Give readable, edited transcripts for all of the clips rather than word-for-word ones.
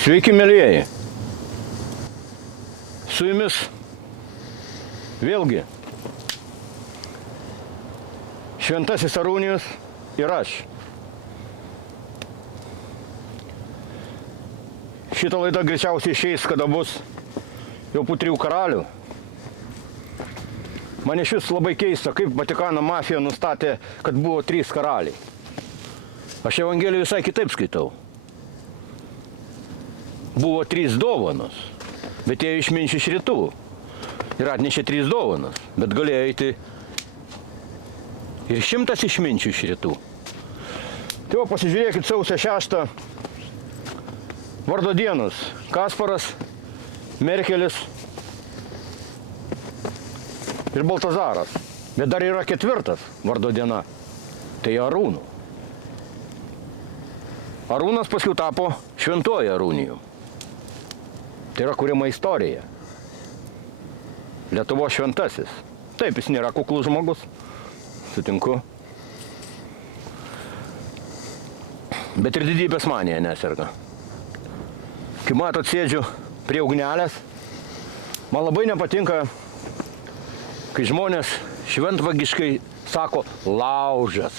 Sveiki, mėlyjeji. Su jumis vėlgi Šventasis Arūnijus ir aš. Šitą laidą greičiausiai išeis, kada bus jau po 3 karalių. Man iš vis labai keista, kaip Vatikano mafija nustatė, kad buvo 3 karaliai. Aš Evangeliją visai kitaip skaitau. Buvo 3 dovanos, bet jie išminčių iš rytų. Ir atnešė 3 dovanos, bet galėjo eiti ir 100 išminčių iš rytų. Tai va, pasižiūrėkit, sausio 6 vardo dienos. Kasparas, Merkelis ir Baltazaras. Bet dar yra 4 vardo diena. Tai Arūnų. Arūnas paskui tapo šventuoju Arūniju. Tai yra kuriama istorija. Lietuvos šventasis. Taip, jis nėra kuklus žmogus. Sutinku. Bet ir didybės manija neserga. Kai matot, sėdžiu prie ugnelės, man labai nepatinka, kai žmonės šventvagiškai sako laužas.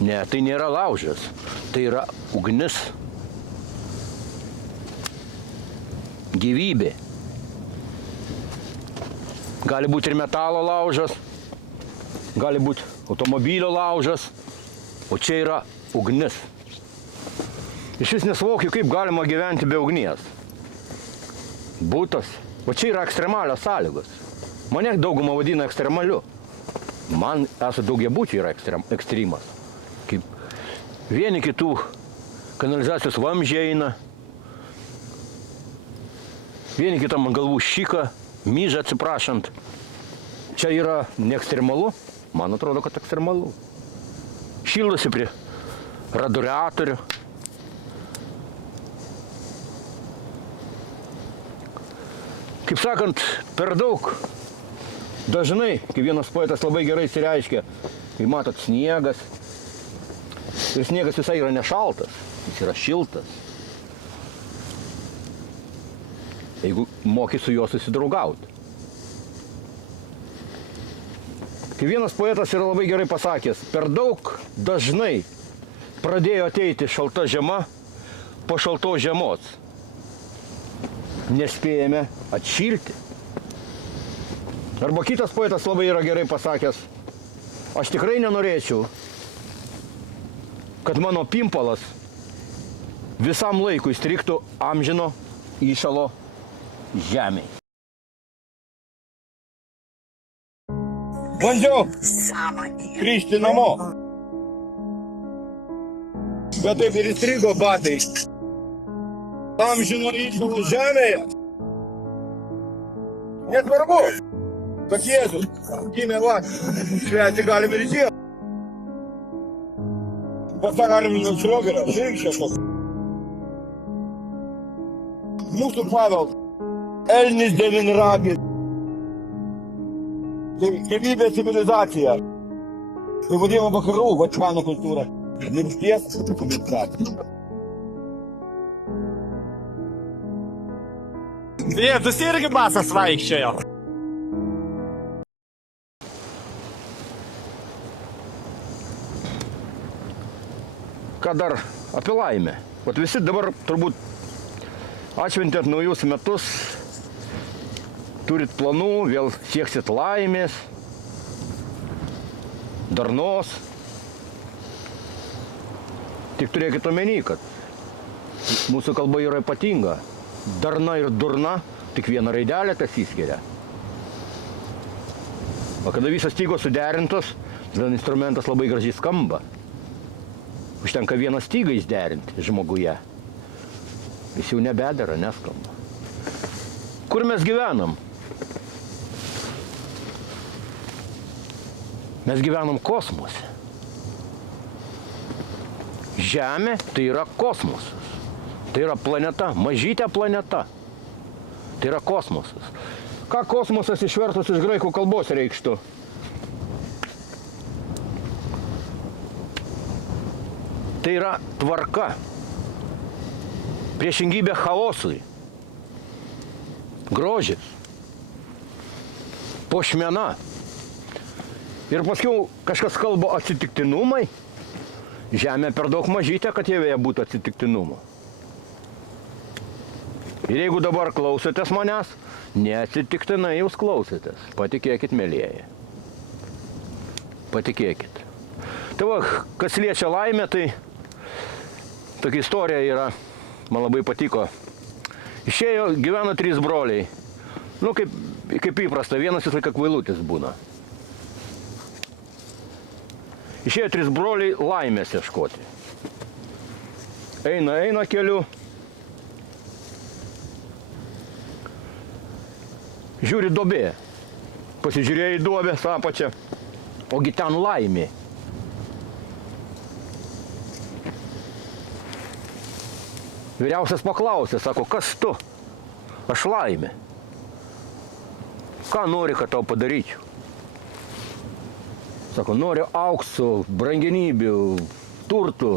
Ne, tai nėra laužas. Tai yra ugnis. Gyvybė. Gali būti ir metalo laužas, gali būti automobilio laužas, o čia yra ugnis. Iš vis nesuvokiu, kaip galima gyventi be ugnies. Būtas. O čia yra ekstremalios sąlygos. Mane daugumą vadina ekstremaliu. Man daugiabučiai yra ekstremas. Kaip vieni kitų kanalizacijos vamzdžiai eina, vieni kitam galvų šika, myža atsiprašant. Čia yra ne ekstremalu? Man atrodo, kad ekstremalu. Šildosi prie radiatorių. Kaip sakant, per daug. Dažnai, kai vienas poetas labai gerai išsireiškia, kai matot sniegas. Ir sniegas visai yra nešaltas, jis yra šiltas. Jeigu moki su juo susidraugauti. Kai vienas poetas yra labai gerai pasakęs, per daug dažnai pradėjo ateiti šalta žiema po šaltos žiemos. Nespėjame atšilti. Arba kitas poetas labai yra gerai pasakęs, aš tikrai nenorėčiau, kad mano pimpalas visam laikui striktų amžino įšalo žemėje. Bandžiau grįžti namo, bet taip ir įstrigo batai. Amžino įšalo žemėje. Nesvarbu, kad Jėzus gimė vakar, švęsti galim ir žiemą. Pasak Arvydo Šliogerio, širkščias. Mūsų paveldas. Elnis devinragis. Gyvybė civilizacija. Tai vadinama vakarų Vatikano kultūra. Mirties civilizacija. Jėzus irgi basas vaikščiojo. Ką dar apie laimę? Vat visi dabar turbūt atšventėt naujus metus, turit planų, vėl sieksit laimės, darnos. Tik turėkit omeny, kad mūsų kalba yra ypatinga. Darna ir durna, tik vieną raidelę tas įskiria. O kada visos stygos suderintos, tada instrumentas labai gražiai skamba. Užtenka vieną stygą išderinti žmoguje. Jis jau nebedera, neskamba. Kur mes gyvenam? Mes gyvenam kosmose. Žemė tai yra kosmosas. Tai yra planeta, mažytė planeta. Tai yra kosmosas. Ką kosmosas išvertus iš graikų kalbos reikštų? Tai yra tvarka. priešingybė chaosui, grožis, puošmena. Ir paskiau kažkas kalba atsitiktinumai. Žemė per daug mažytė, kad joje būtų atsitiktinumo. Ir jeigu dabar klausotės manęs, neatsitiktinai jūs klausotės. Patikėkit, mėlyjeji. Patikėkit. Tai va, kas liečia laimę, tai tokia istorija yra, man labai patiko. Išėjo, gyveno 3 broliai. Nu, kaip įprasta, vienas visą laiką kvailutis būna. Išėjo 3 broliai laimės ieškoti. Eina keliu. Žiūri duobė. Pasižiūrėjo į duobę apačią. Ogi ten laimė. Vyriausias paklausė, sako, kas tu? Aš laimė. Ką nori, kad tau padaryčiau? Sako, noriu aukso, brangenybių, turtų.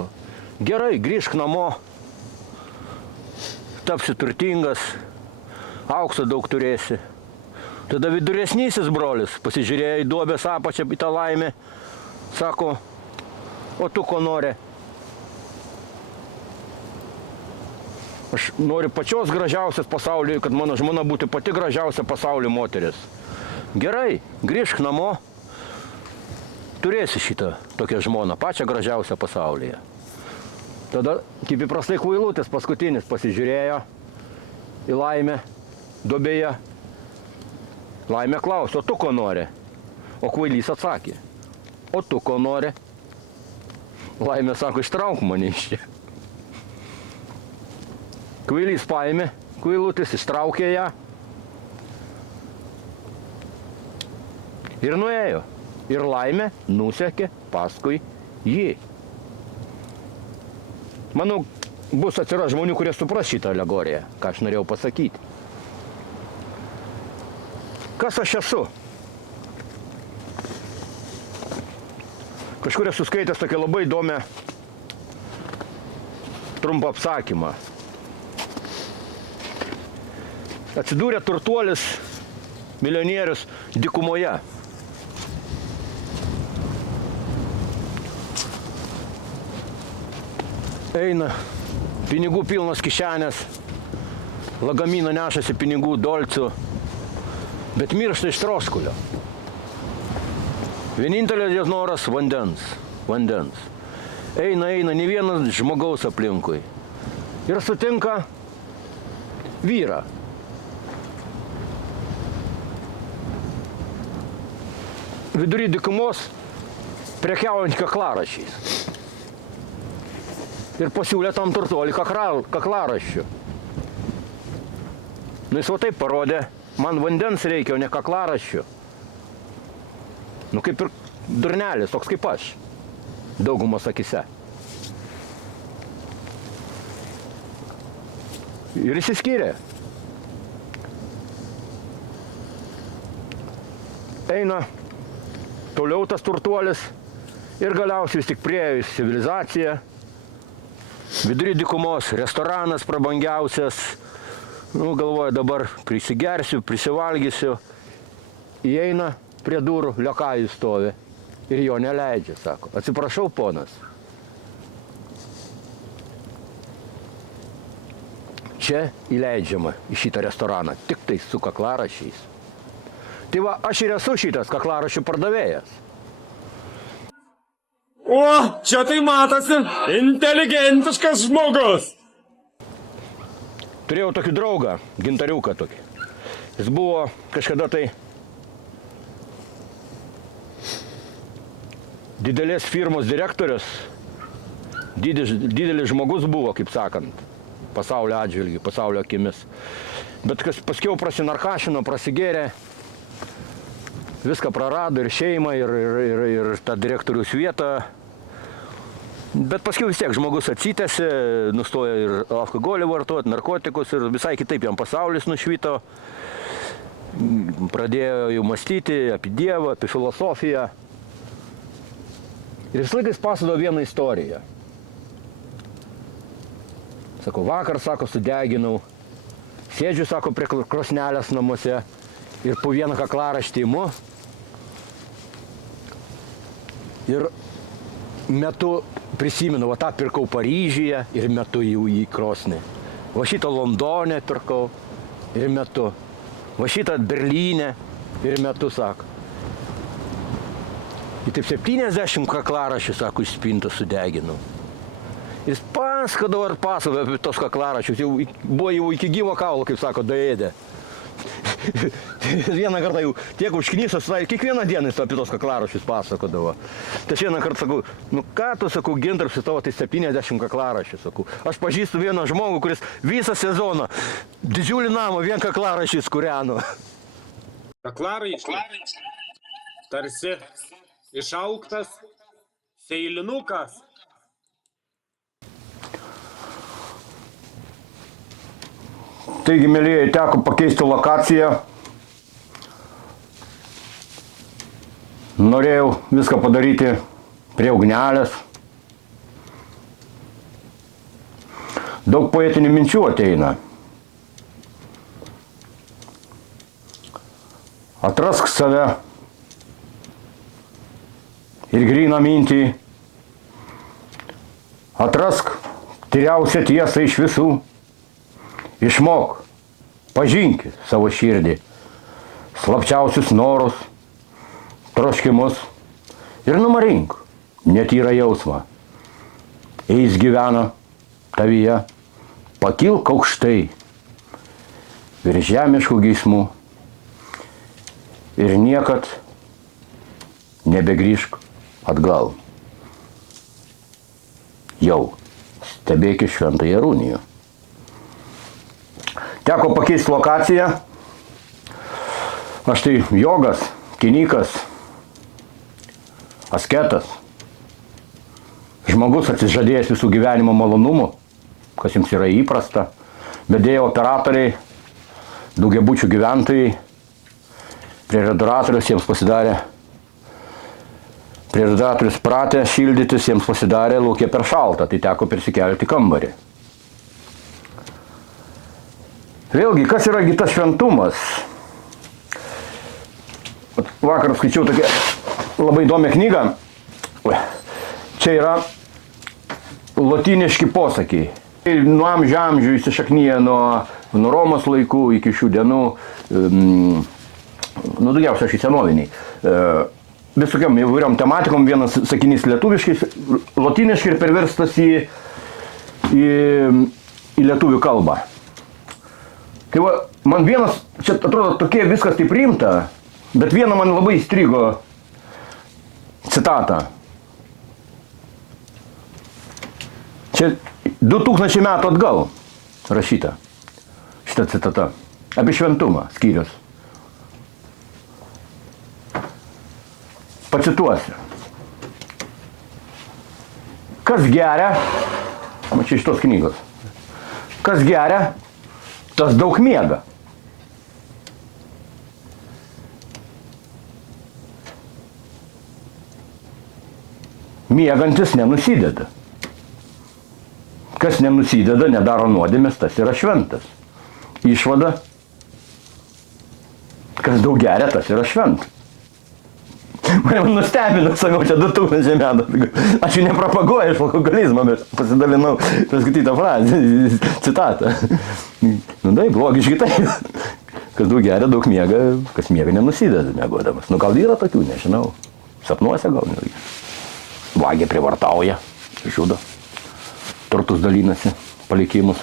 Gerai, grįžk namo. Tapsi turtingas. Aukso daug turėsi. Tada viduresnysis brolis pasižiūrėjo į duobės apačią, į tą laimę. Sako, o tu ko nori? Aš noriu pačios gražiausios pasaulyje, kad mano žmona būtų pati gražiausia pasaulio moteris. Gerai, grįžk namo. Turėsi šitą tokią žmoną, pačią gražiausią pasaulyje. Tada, kaip įprastai kvailutis, paskutinis pasižiūrėjo į laimę duobėje. Laimė klausė, o tu ko nori? O kvailys atsakė, o tu ko nori? Laimė sako, ištrauk mane iš čia. Kvailys paėmė, kvailutis ištraukė ją ir nuėjo. Ir laimė nusekė paskui jį. Manau, bus atsiras žmonių, kurie supras šitą alegoriją, ką aš norėjau pasakyti. Kas aš esu? Kažkur esu skaitęs tokią labai įdomią trumpą apsakymą. Atsidūrė turtuolis, milijonierius dykumoje. Eina, pinigų pilnos kišenės, lagaminą nešasi pinigų, dolcių, bet miršta iš troskulio. Vienintelės jos noras – vandens. Eina, ne vienas žmogaus aplinkui. Ir sutinka vyrą. Vidury dykumos prekiaujant kaklaraščiais. Ir pasiūlė tam turtuolį kaklaraščių. Nu jis va taip parodė, man vandens reikia, o ne kaklaraščių. Nu kaip ir durnelis, toks kaip aš, daugumos akise. Ir išsiskyrė. Eina toliau tas turtuolis ir galiausiai vis tik priėjo į civilizaciją. Vidury dykumos restoranas prabangiausias. Nu, galvoju, dabar prisigersiu, prisivalgysiu. Įeina prie durų, liokajus stovi. Ir jo neleidžia, sako. Atsiprašau, ponas. Čia įleidžiama į šitą restoraną, tik tai su kaklaraščiais. Tai va, aš ir esu šitas kaklaraščių pardavėjas. O, čia tai matosi, inteligentiškas žmogus. Turėjau tokį draugą, gintariuką tokį. Jis buvo kažkada tai didelės firmos direktorius, didelis žmogus buvo, kaip sakant, pasaulio atžvilgiu, pasaulio akimis. Bet kas paskiau prasinarkašino, prasigėrė, viską prarado ir šeimą, ir tą direktoriaus vietą. Bet paskiau vis tiek žmogus atsitėsi, nustojo ir alkoholį vartoti, narkotikus ir visai kitaip jam pasaulis nušvito. Pradėjo jau mąstyti apie Dievą, apie filosofiją. Ir vis laikais pasakojo vieną istoriją. Sako, vakar, sako, sudeginau. Sėdžiu, sako, prie krosnelės namuose ir po vieną kaklaraštį imu. Ir metu prisimenu, va tą pirkau Paryžiuje ir metu jų į krosnį. Va šitą Londone pirkau ir metu. Va šitą Berlyne ir metu, sako. Ir taip 70 kaklaraščių, sako, iš spintos sudeginau. Jis pasakodavo ir pasakodavo apie tos kaklaraščius, buvo jau iki gyvo kaulo, kaip sako, daėdė. Vieną kartą jau tiek užknysas, kiekvieną dieną jis apie tos kaklaraščius pasakodavo. Tai aš vieną kartą sakau, nu ką tu, sakau, Gintarpsi tavo, tai 70 kaklaraščių, sakau. Aš pažįstu vieną žmogų, kuris visą sezoną didžiulį namą vien kaklaraščius kūreno. Kaklaraištis. Tarsi išaugtas seilinukas. Taigi, mėlyje, teko pakeisti lokaciją. Norėjau viską padaryti prie ugnelės. Daug poetinių minčių ateina. Atrask save ir gryną mintį. Atrask tyriausią tiesą iš visų. Išmok, pažinki savo širdį, slapčiausius norus, troškimus ir numarink netyrą jausmą. Jis gyvena tavyje, pakilk aukštai virš žemiškų geismų ir niekad nebegrįžk atgal. Jau stebėki šventąją Runijų. Teko pakeisti lokaciją. Aš tai jogas, kinikas, asketas. Žmogus atsižadėjęs visų gyvenimo malonumų, kas jums yra įprasta. Vedėjo operatoriai, daugiabučių gyventojai, prie radiatorius jiems pasidarė. Prie radiatorius pratę šildytis, jiems pasidarė lauke per šalta, tai teko persikelti kambarį. Vėlgi, kas yra tas šventumas? Vakar skaičiau tokią labai įdomią knygą. Čia yra lotyniški posakiai. Nuo amžių įsišaknyja nuo Romos laikų iki šių dienų. Daugiausia šį senoviniai. Visokiam įvairiom tematikom, vienas sakinys lietuviškai, lotyniškai ir perverstas į lietuvių kalbą. Tai va, man vienas, čia atrodo tokie viskas taip rimta, bet vieną man labai įstrigo citatą. Čia 2000 metų atgal rašyta šita citata. Apie šventumą skyrius. Pacituosiu. Kas geria, čia iš tos knygos, kas geria, tas daug miega. Miegantis nenusideda. Kas nenusideda, nedaro nuodėmės, tas yra šventas. Išvada. Kas daug geria, tas yra šventas. Mane nustebino, sakau, čia 2000 metų. Aš jų nepropaguoju iš alkoholizmo, bet pasidalinau paskaitytą frazę, citatą. Nu taip, logiškai taip. Kas daug geria, daug miega, kas miega nenusideda miegodamas. Nu gal yra tokių, nežinau. Sapnuose gal netgi. Vagė privartauja, žudo. Turtus dalinasi, palikimus.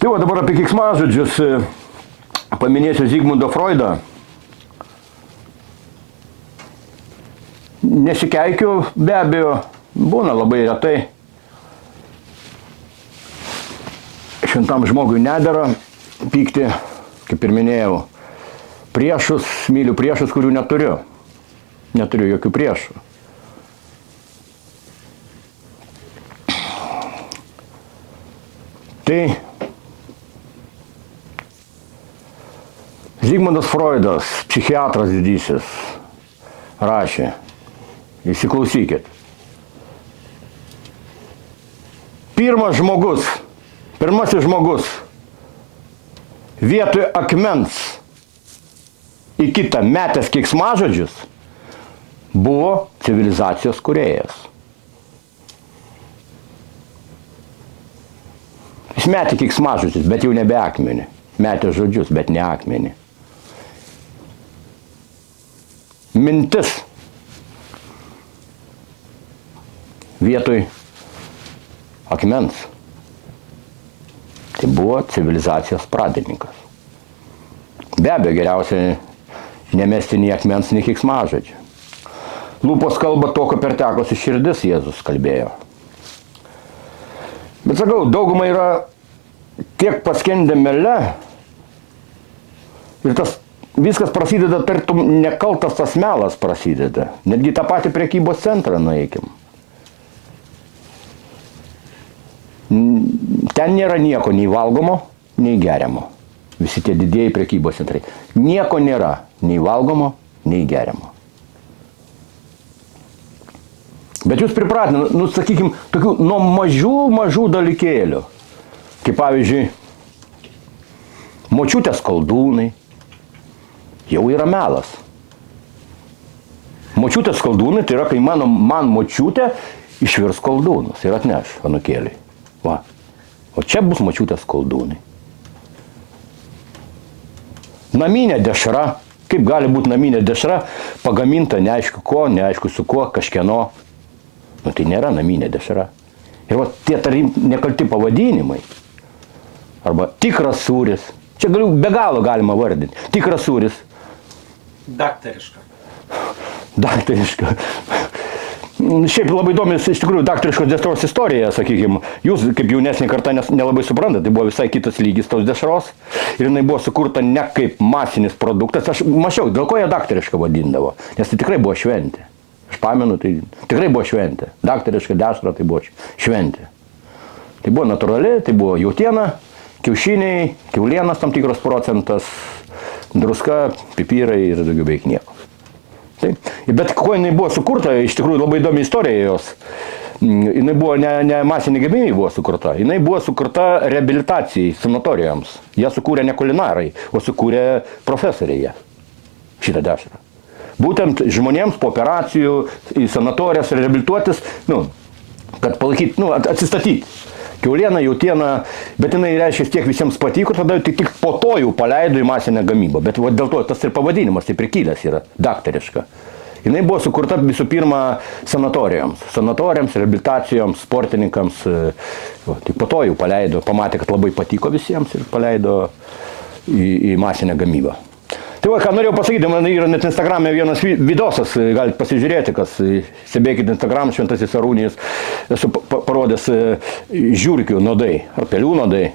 Tai va dabar apie keiksmažodžius paminėsiu Zigmundą Freudą. Nesikeikiu, be abejo, būna labai retai. Šventam žmogui nedera pykti, kaip ir minėjau, priešus, myliu priešus, kurių neturiu. Neturiu jokių priešų. Tai Zigmundas Freudas, psichiatras didysis, rašė, įsiklausykit. pirmasis žmogus vietoj akmens į kitą metęs keiksmažodžius buvo civilizacijos kūrėjas. Jis metė keiksmažodžius, bet jau nebe akmenį. Metė žodžius, bet ne akmenį. Mintis vietoj akmens. Tai buvo civilizacijos pradininkas. Be abejo, geriausia nemesti nei akmens, nei keiksmažodžių. Lūpos kalba to, ko pertekosi širdis, Jėzus kalbėjo. Bet sakau, dauguma yra tiek paskendę mele ir tas viskas prasideda, tartum nekaltas tas melas prasideda. Netgi tą patį prekybos centrą nueikim. Ten nėra nieko nei valgomo, nei geriamo. Visi tie didieji prekybos centrai. Nieko nėra nei valgomo, nei geriamo. Bet jūs pripratinat, sakykim, tokių nuo mažų dalykėlių. Kaip pavyzdžiui, močiutės koldūnai. Jau yra melas. Močiutės koldūnai tai yra, kai man močiutė išvirs koldūnus ir atneš anūkėliai. Va. O čia bus močiutės koldūnai. Naminė dešra. Kaip gali būti naminė dešra pagaminta neaišku ko, neaišku su kuo, kažkieno. Nu tai nėra naminė dešra. Ir va tie tarim nekalti pavadinimai. Arba tikras sūris. Čia be galo galima vardinti. Tikras sūris. Daktariška. Daktariška. Šiaip labai įdomis, iš tikrųjų, daktariškos dešros istorija, sakykime. Jūs, kaip jaunesnė karta, nelabai suprantate, tai buvo visai kitas lygis tos dešros. Ir jinai buvo sukurta ne kaip masinis produktas. Aš mačiau, dėl ko ją daktariška vadindavo. Nes tai tikrai buvo šventė. Aš pamenu, tai tikrai buvo šventė. Daktariška dešra tai buvo šventė. Tai buvo natūrali, tai buvo jautiena, kiaušiniai, kiaulienas tam tikros procentas, druska, pipirai ir daugiau beveik nieko. Tai, bet kuo jinai buvo sukurta, iš tikrųjų labai įdomi istorija jos. Jinai buvo ne masinė gaminiai buvo sukurta, jinai buvo sukurta reabilitacijai, sanatorijoms. Ją sukūrė ne kulinarai, o sukūrė profesoriai ją, šitą dešrą. Būtent žmonėms po operacijų į sanatorijas reabilituotis, kad palaikyti, atsistatyti. Kiaulieną, jautieną, bet jinai reiškia tiek visiems patiko, tada tik po to jau paleido į masinę gamybą. Bet dėl to tas ir pavadinimas, tai prikilęs yra, daktariška. Jinai buvo sukurta visų pirma sanatorijoms, reabilitacijoms, sportininkams. Tik po to jau paleido, pamatė, kad labai patiko visiems ir paleido į masinę gamybą. Tai va, ką norėjau pasakyti, man yra net Instagram'e vienas videosas, galite pasižiūrėti, kas stebėkite Instagram, Šventasis Arūnijus, esu parodęs žiurkių nuodai, ar pelių nuodai.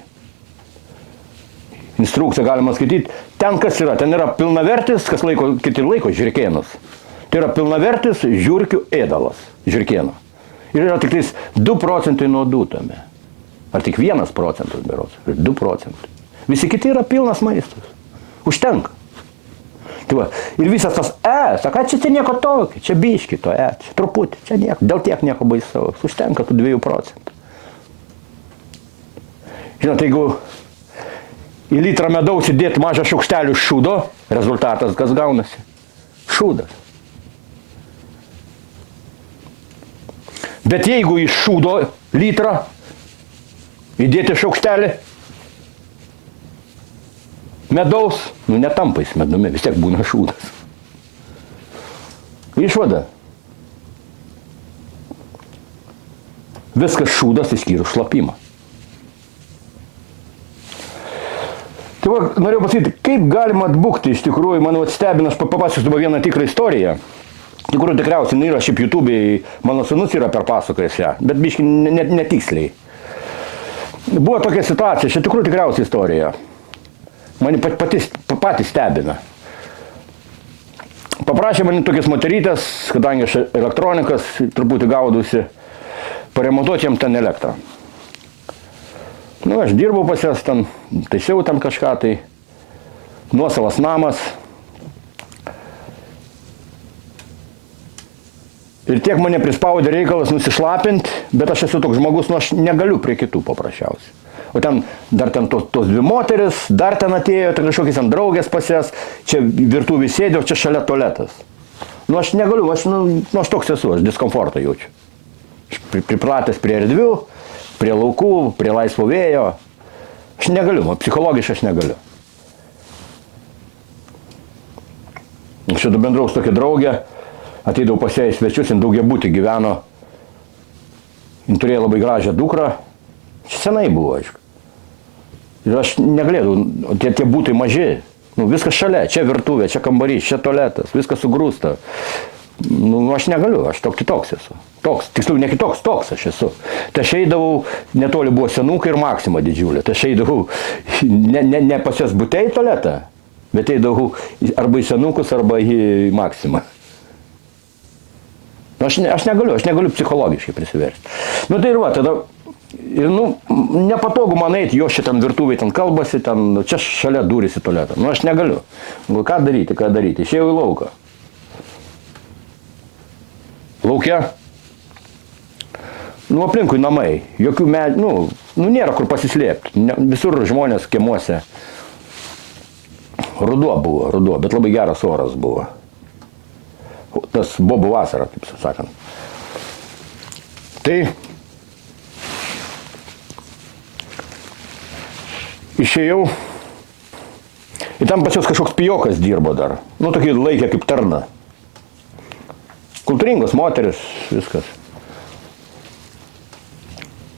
Instrukciją galima skaityti. Ten kas yra? Ten yra pilnavertis, kiti laiko žiurkėnus. Tai yra pilnavertis žiurkių ėdalas, žiurkėno. Ir yra tik 2 procentai nuodų tame. Ar tik 1 procentas berods, 2 procentai. Visi kiti yra pilnas maistas. Užtenka. Tai va, ir visas tas sako, čia nieko tokio, čia biški to čia truputį, čia nieko, dėl tiek nieko baisaus, užtenka tų 2 procentų. Žinot, jeigu į litrą medaus įdėti mažą šaukštelių šūdo, rezultatas kas gaunasi? Šūdas. Bet jeigu iš šūdo litrą įdėti šaukštelį medaus, netampa jis medumi, vis tiek būna šūdas. Išvada. Viskas šūdas išskyrus šlapimą. Tai va, norėjau pasakyti, kaip galima atbukti iš tikrųjų, man stebina, aš papasakosiu dabar vieną tikrą istoriją. Tikrųjų tikriausiai yra šiaip YouTube'ai, mano sūnus yra perpasakojęs ją, bet biškai netiksliai. Buvo tokia situacija, čia tikrųjų tikriausiai istorija. Mane patys stebina. Paprašė mane tokias moterytės, kadangi aš elektronikas, truputį gaudusi, paremontuoti jam ten elektrą. Aš dirbau pas jas, taisiau tam kažką, tai nuosavas namas. Ir tiek mane prispaudė reikalas nusišlapinti, bet aš esu toks žmogus, nu aš negaliu prie kitų paprasčiausiai. O ten, dar ten tos dvi moteris, dar ten atėjo, ten kažkokiais ant draugės pas jas, čia virtuvį sėdė, o čia šalia tualetas. Nu aš negaliu, aš toks esu, aš diskomfortą jaučiu. Aš pripratęs prie erdvių, prie laukų, prie laisvo vėjo. Aš negaliu, psichologiškai aš negaliu. Aš čia bendrau su tokia draugė, ateidavau pas ją į svečius, jin daugiabutį gyveno, jin turėjo labai gražią dukrą, čia senai buvo, aišku. Ir aš negalėdavau, tie būtai maži, nu, viskas šalia, čia virtuvė, čia kambarys, čia tualetas, viskas sugrūsta. Nu, aš negaliu, aš kitoks esu. Toks, tiksliau, ne kitoks, toks aš esu. Tai aš eidavau, netoli buvo Senukai ir Maxima didžiulė, tai aš eidavau ne pas jas bute į tualetą, bet eidavau arba į Senukus, arba į Maximą. Aš negaliu psichologiškai prisiversti. Nu tai ir va, tada, ir, nu, nepatogu man eiti, jo šitam virtuviai ten kalbasi, ten, čia šalia durys į tualetą. Nu aš negaliu. Nu, ką daryti, išėjau į lauką. Lauke, nu aplinkui namai, jokių medžių, nu nėra kur pasislėpti, visur žmonės kiemuose. Ruduo buvo, bet labai geras oras buvo. Tas bobų vasara, taip sakant. Tai išėjau, ir tam pas jos kažkoks pijokas dirbo dar, nu tokį laikė kaip tarna. Kultūringos moteris, viskas.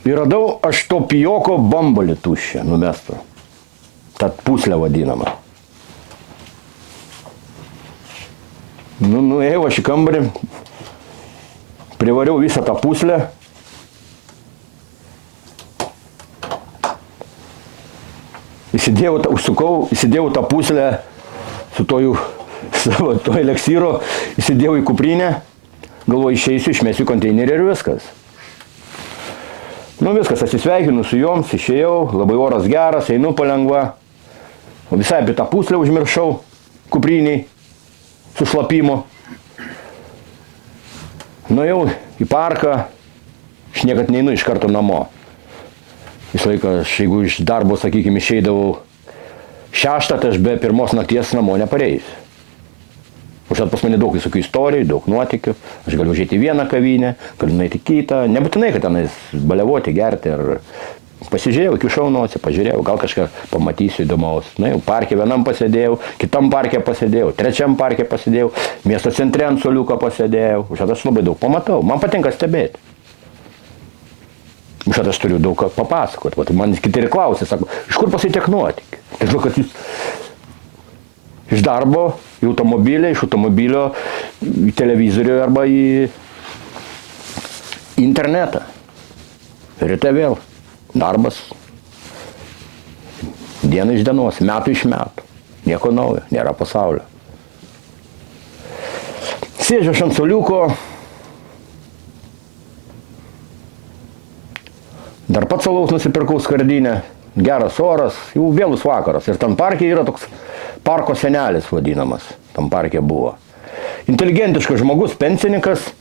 Ir radau aš to pijoko bambalį tuščią numestą, tą puslę vadinamą. Nuėjau aš į kambarį, privariau visą tą puslę, įsidėjau tą puslę su to eleksyro, įsidėjau į kuprinę, galvoju, išeisiu, išmesiu konteinerį ir viskas. Nu viskas, atsisveikinu su joms, išėjau, labai oras geras, einu palengva, o visai apie tą puslę užmiršau kupriniai. Su šlapimu. Nuėjau į parką, aš niekad neinu iš karto namo. Visą laiką, jeigu iš darbo, sakykime, išeidavau 6, tai aš be 1 nakties namo nepareisiu. Užtat pas mane daug visokių istorijų, daug nuotykių. Aš galiu užėti į vieną kavinę, galiu nueiti į kitą. Nebūtinai, kad tenais baliavoti, gerti ar pasižiūrėjau, kišau nosį, pažiūrėjau, gal kažką pamatysiu įdomaus. Na, jau parke vienam pasėdėjau, kitam parke pasėdėjau, trečiam parke pasėdėjau, miesto centre ant suoliuko pasėdėjau. Užtat aš labai daug pamatau, man patinka stebėti. Užtat aš turiu daug ką papasakoti. Vat, man kiti ir klausė, sako, iš kur pas jį tiek nuotykių? Tai žinau, kad jūs iš darbo į automobilį, iš automobilio į televizorių arba į internetą. Ryte vėl. Darbas, diena iš dienos, metų iš metų, nieko naujo, nėra pasaulio. Sėdžiu aš ant suoliuko, dar pats alaus nusipirkau skardinę, geras oras, jau vėlus vakaras. Ir tam parke yra toks parko senelis vadinamas, tam parke buvo. Inteligentiškas žmogus, pensininkas,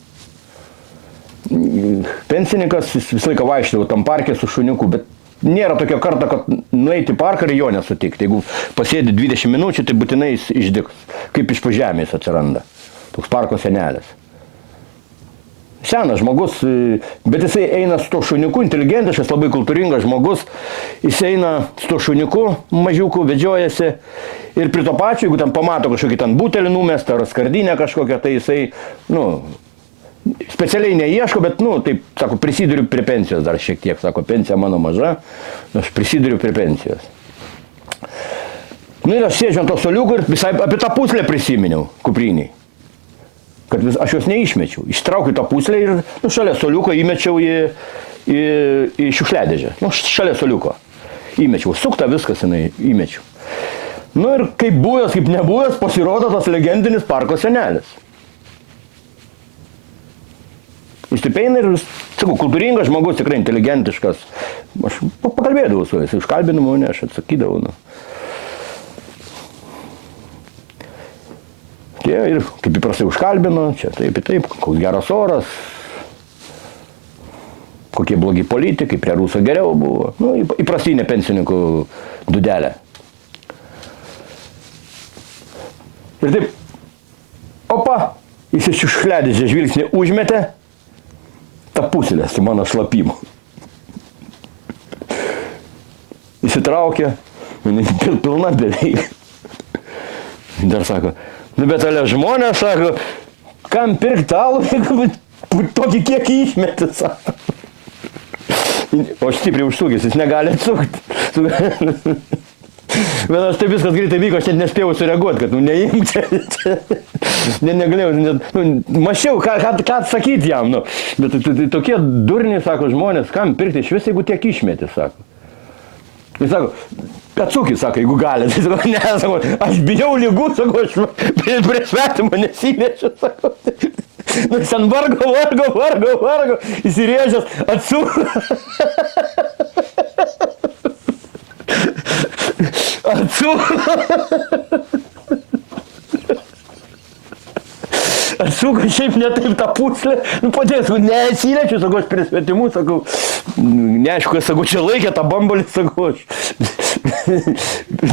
jis visą laiką vaikščiavo tam parke su šuniuku, bet nėra tokio karto, kad nueiti į parką ir jo nesutikti. Jeigu pasėdi 20 minučių, tai būtinai jis išdygs, kaip iš po žemės atsiranda. Toks parko senelis. Senas žmogus, bet jisai eina su to šuniuku, inteligentiškas, labai kultūringas žmogus, jis eina su to šuniuku, mažiuku, vedžiojasi ir prie to pačio, jeigu ten pamato kažkokį ten butelį numestą ar skardinę kažkokią, tai jisai, specialiai neieško, bet, taip, sako, prisiduriu prie pensijos dar šiek tiek, sako, pensija mano maža, aš prisiduriu prie pensijos. Ir aš sėdžiu ant to suoliuko ir visai apie tą puslę prisiminiau kupriniai. Kad aš jos neišmečiau. Ištraukiu tą puslę ir šalia suoliuko įmečiau į šiukšliadėžę. Šalia suoliuko. Įmečiau. Sukta viskas įmečiau. Ir kaip buvęs, kaip nebuvęs, pasirodo tas legendinis parko senelis. Jis taip eina ir, sakau, kultūringas žmogus, tikrai inteligentiškas. Aš pakalbėdavau su jais, užkalbinau mane, aš atsakydavau. Atėjo ir kaip įprastai užkalbino, čia taip, koks geras oras, kokie blogi politikai, prie Rusų geriau buvo. Nu, įprastinė pensininkų dudelė. Ir taip, opa, jis iš šiukšliadėžės žvilgsnį užmetė tą pusilę su mano šlapimu. Įsitraukė, pilna beveik. Dar sako, nu bet ale žmonės, sako, kam pirkti alų, jeigu tokį kiekį išmetė, sako. O aš stipriai užsukęs, jis negali atsukti. Bet aš taip viskas greitai vyko, aš net nespėjau sureaguoti, kad neimk čia. Negalėjau, mačiau, ką atsakyti jam. Bet tokie durniai, sako, žmonės, kam pirkti iš vis, jeigu tiek išmetė, sako. Jis sako, atsukit, sako, jeigu gali. Tai sako, ne, sako, aš bijau lygų, sako, aš prie svetimą nesinešiu, sako. Nu, jis ant vargo, įsirėžęs, atsuko. Atsuko šiaip ne taip tą puslę, nu padės, nesiliečiu, sakau, aš prie svetimų, sakau, neaišku, sakau, čia laikė tą bambalį, sakau, aš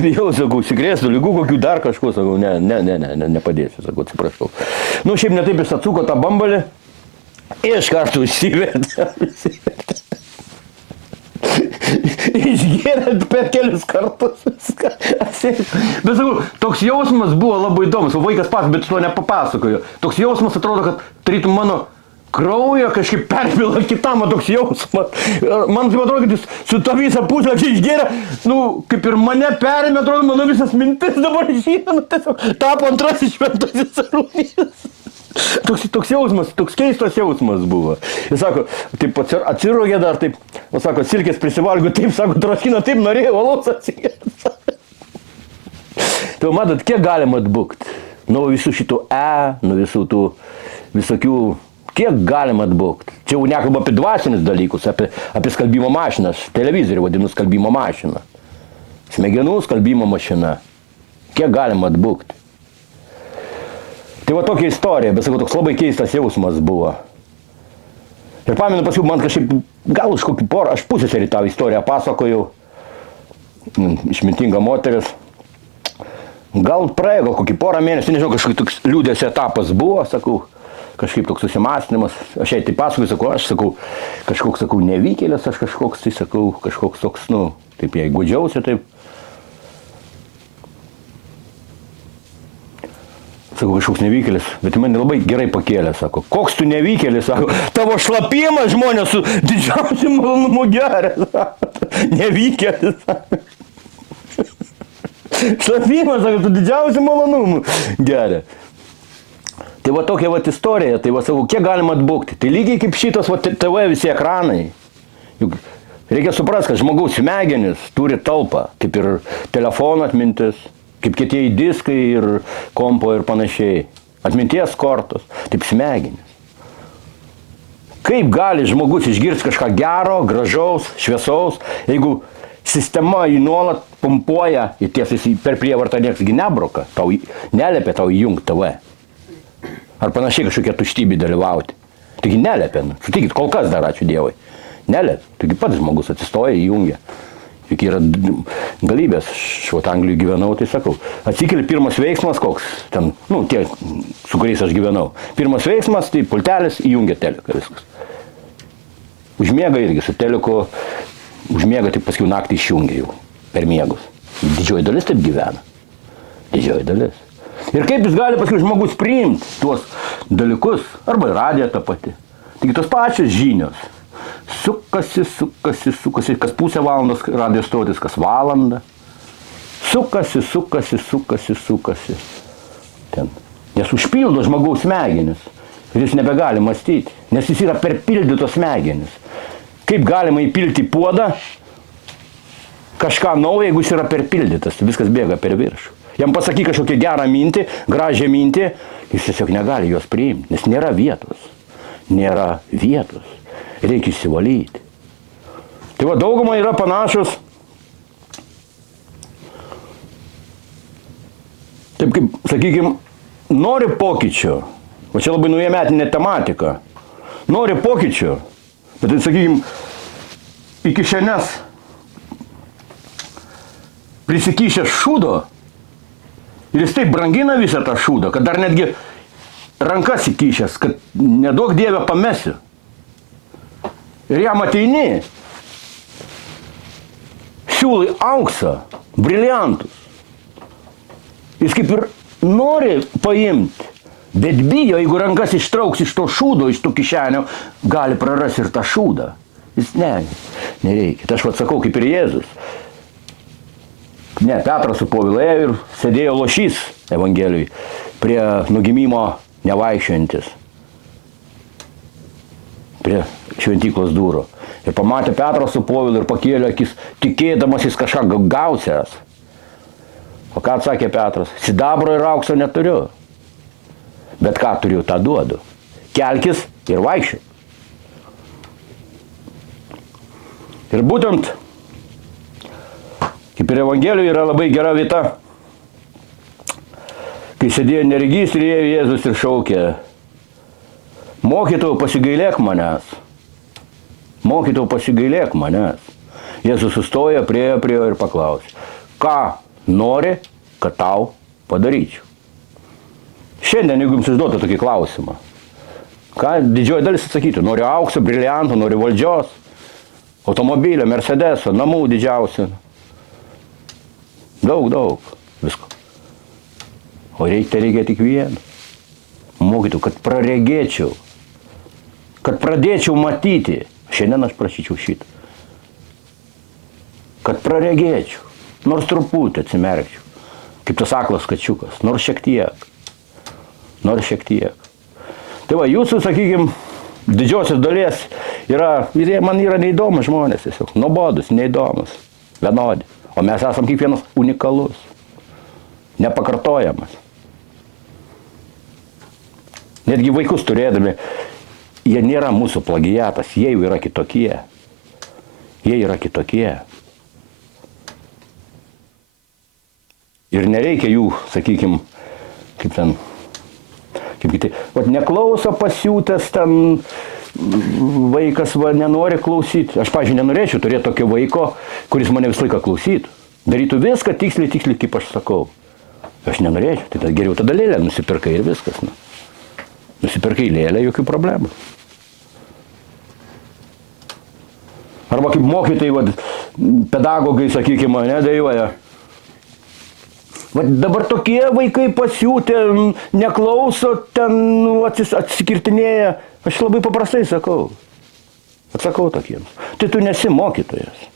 bijau, sakau, sikrėsiu, lygų kokių dar kažko, sakau, nepadėsiu, sakau, atsiprašau. Nu, šiaip ne taip jis atsuko tą bambalį, iš karto užsivertė. Išgėrė per kelius kartus. Bet sakau, toks jausmas buvo labai įdomus, o vaikas pats, bet to nepapasakojo. Toks jausmas atrodo, kad tarytum mano kraują kažkaip perpila kitam, toks jausmas. Man taip atrodo, kad jis su to visą puslę išgėrė, nu, kaip ir mane perėmė, atrodo, mano visas mintis dabar žino, tiesiog tapo antrasis šventasis Arūnijas. Toks jausmas, toks keistas jausmas buvo. Jis sako, taip atsirogė dar, taip, o sako, silkės prisivalgo, taip, sako, troškino, taip norėjo, alaus atsigėrė. Tai matot, kiek galima atbukti? Nuo visų šitų nuo visų tų visokių, kiek galima atbukti? Čia jau nekalbu apie dvasinius dalykus, apie skalbimo mašinas, televizorių vadinu skalbimo mašiną. Smegenų skalbimo mašina. Kiek galima atbukti? Tai va tokia istorija, bet sakau, toks labai keistas jausmas buvo. Ir pamenu, paskui man kažkaip, gal už kokį porą, aš pusseserį tą istoriją pasakojau, išmintinga moteris. Gal praėjo, gal kokį porą mėnesių, nežinau, kažkaip toks liūdesio etapas buvo, sakau, kažkaip toks susimąstymas. Aš jai tai pasakoju, sakau, kažkoks, sakau, nevykėlis, aš kažkoks, tai sakau, kažkoks toks, nu, taip jai gudžiausi, taip. Sakau, kažkoks nevykėlis, bet mane labai gerai pakėlė, sako, koks tu nevykėlis, sako, tavo šlapimas žmonės su didžiausiu malonumu geria, sako, nevykėlis, sako. Šlapimas, sako, tu didžiausiu malonumu geria. Tai va tokia va istorija, tai va sakau, kiek galima atbukti, tai lygiai kaip šitos va TV visi ekranai. Juk reikia suprasti, kad žmogaus smegenis turi talpą, kaip ir telefono atmintis. Kaip kietieji diskai ir kompo ir panašiai. Atminties kortos, taip smegenis. Kaip gali žmogus išgirsti kažką gero, gražaus, šviesaus, jeigu sistema jį nuolat pumpuoja ir tiesiai per prievartą niekas nebroka, tau neliepia tau įjungti TV. Ar panašiai kažkokie tuštybė dalyvauti. Taigi neliepia, sutikit, kol kas dar, ačiū Dievui. Neliepia, taigi pats žmogus atsistoja, įjungia. Juk yra galybės, švat Anglijoj gyvenau, tai sakau, atsikeli pirmas veiksmas koks, ten, nu, tie, su kuriais aš gyvenau. Pirmas veiksmas, tai pultelis, įjungia teliką, viskas. Užmiega irgi, su teliku, užmiega, tai paskui naktį išjungia jau, per miegus. Didžioji dalis taip gyvena. Didžioji dalis. Ir kaip jis gali paskui žmogus priimti tuos dalykus, arba radija ta pati. Tik tos pačios žinios. Sukasi, kas pusę valandos radijo stotis, kas valandą. Sukasi. Ten. Nes užpildo žmogaus smegenis. Ir jis nebegali mąstyti, nes jis yra perpildytos smegenis. Kaip galima įpilti puodą kažką naujo, jeigu jis yra perpildytas, viskas bėga per viršų. Jam pasakyk kažkokią gerą mintį, gražią mintį, jis tiesiog negali jos priimti, nes nėra vietos. Nėra vietos. Reikia įsivalyti. Tai va, dauguma yra panašus, taip kaip, sakykime, nori pokyčio, o čia labai naujametinė tematika, nori pokyčio, bet tai, sakykime, iki šiandien prisikyšęs šūdo ir jis taip brangina visą tą šūdą, kad dar netgi rankas įkyšęs, kad neduok Dievę pamesiu. Ir jam ateini, siūlai auksą, briliantus. Jis kaip ir nori paimti, bet bijo, jeigu rankas ištrauks iš to šūdo, iš tų kišenio, gali prarasti ir tą šūdą. Jis nereikia. Tai aš atsakau kaip ir Jėzus. Ne, Petras su Povilu ėjo ir sėdėjo lošys Evangelijui prie nugimimo nevaikščiojantis. Prie šventyklos durų. Ir pamatė Petras su Povilu ir pakėlė akis, tikėdamas jis kažką gausias. O ką atsakė Petras? Sidabro ir aukso neturiu. Bet ką turiu, tą duodu. Kelkis ir vaikščiok. Ir būtent, kaip ir Evangelijoje yra labai gera vieta, kai sėdėjo neregys ir ėjo Jėzus ir šaukė, mokytojau, pasigailėk manęs. Mokytojau, pasigailėk manęs. Jėzus sustojo, priėjo ir paklausė, ką nori, kad tau padaryčiau. Šiandien, jeigu jums užduotų tokį klausimą, ką didžioji dalis atsakytų, nori aukso, briliantų, nori valdžios, automobilio, Mercedeso, namų didžiausių. Daug visko. O reikia tik vieno. Mokytų, kad praregėčiau, kad pradėčiau matyti. Šiandien aš prašyčiau šitą. Kad praregėčiau, nors truputį atsimerkčiau. Kaip tas aklas kačiukas, nors šiek tiek. Tai va, jūsų, sakykime, didžiosios dalies yra, man yra neįdomus žmonės tiesiog, nuobodus, neįdomus, vienodi. O mes esam kiekvienas unikalus, nepakartojamas. Netgi vaikus turėdami, jie nėra mūsų plagiatas, jie jau yra kitokie. Ir nereikia jų, sakykime, kaip kiti, neklauso pasiūtęs ten, vaikas nenori klausyti. Aš, pavyzdžiui, nenorėčiau turėti tokio vaiko, kuris mane visą laiką klausytų. Darytų viską tiksliai, kaip aš sakau. Aš nenorėčiau, tai geriau tada lėlę nusipirkai ir viskas. Nusipirkai lėlę, jokių problemų. Arba kaip mokytojai, pedagogai, sakykime, nedaijuoja. Dabar tokie vaikai pasiūtė, neklauso, ten atsikirtinėja. Aš labai paprastai sakau. Atsakau tokiems. Tai tu nesi mokytojas.